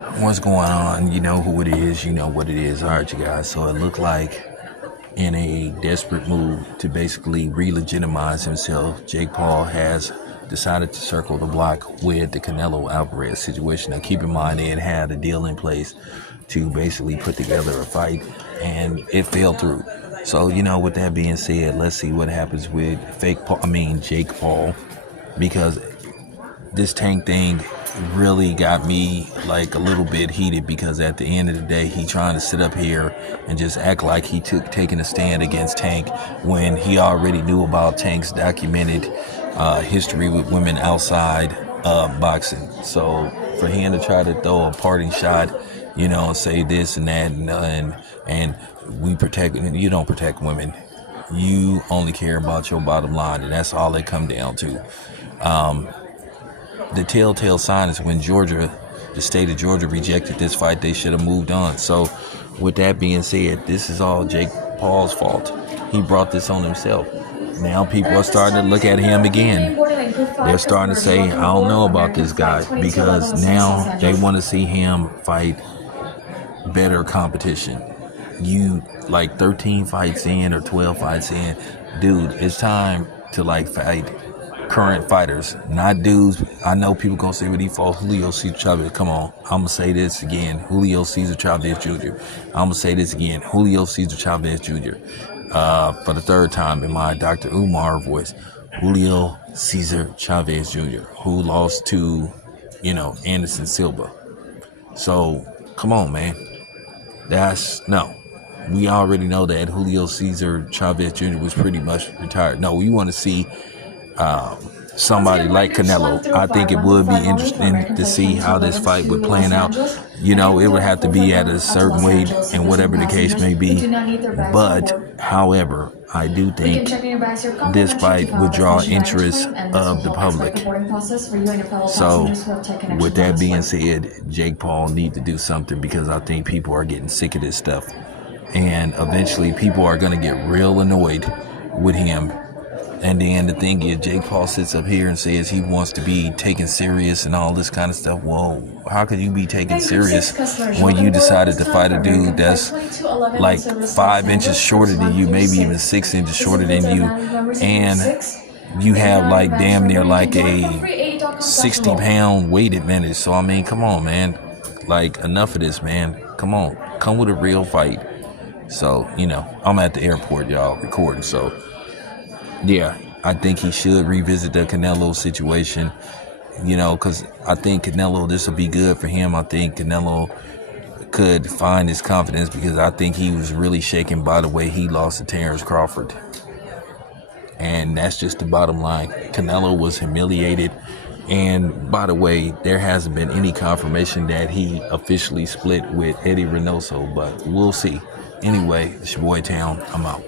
What's going on? You know who it is, you know what it is. All right, you guys. So it looked like in a desperate move to basically re-legitimize himself, Jake Paul has decided to circle the block with the Canelo Alvarez situation. Now keep in mind they had a deal in place to basically put together a fight and it fell through. So, with that being said, let's see what happens with Jake Paul, because this Tank thing really got me like a little bit heated, because at the end of the day he trying to sit up here and just act like he taking a stand against Tank when he already knew about Tank's documented history with women outside boxing. So for him to try to throw a parting shot, and say this and that and we protect, you don't protect women. You only care about your bottom line, and that's all they come down to. The telltale sign is when the state of Georgia rejected this fight, they should have moved on. So with that being said, this is all Jake Paul's fault. He brought this on himself. Now people are starting to look at him again. They're starting to say, I don't know about this guy, because now they want to see him fight better competition. You like 13 fights in or 12 fights in, dude, it's time to fight current fighters, not dudes. I know people gonna say, but he fought Julio Cesar Chavez. Come on, I'm gonna say this again, Julio Cesar Chavez Jr. I'm gonna say this again, Julio Cesar Chavez Jr. For the third time in my Dr. Umar voice, Julio Cesar Chavez Jr., who lost to, Anderson Silva. So come on, man. No. We already know that Julio Cesar Chavez Jr. was pretty much retired. No, we want to see somebody like Canelo. I think it would be interesting to see how this fight would plan out. It would have to be at a certain weight and whatever the case may be. But, however, I do think this fight would draw interest of the public. So, with that being said, Jake Paul needs to do something, because I think people are getting sick of this stuff. And eventually people are going to get real annoyed with him. And then the thing is, Jake Paul sits up here and says he wants to be taken serious and all this kind of stuff. Well, how could you be taken serious when you decided to fight a dude that's like 5 inches shorter than you, maybe even 6 inches shorter than you, and you have like damn near like a 60-pound weight advantage? So, I mean, come on, man. Like, enough of this, man. Come on. Come with a real fight. So, I'm at the airport, y'all, recording. So, yeah, I think he should revisit the Canelo situation, because I think Canelo, this will be good for him. I think Canelo could find his confidence, because I think he was really shaken by the way he lost to Terrence Crawford. And that's just the bottom line. Canelo was humiliated. And by the way, there hasn't been any confirmation that he officially split with Eddie Reynoso, but we'll see. Anyway, it's your boy Town. I'm out.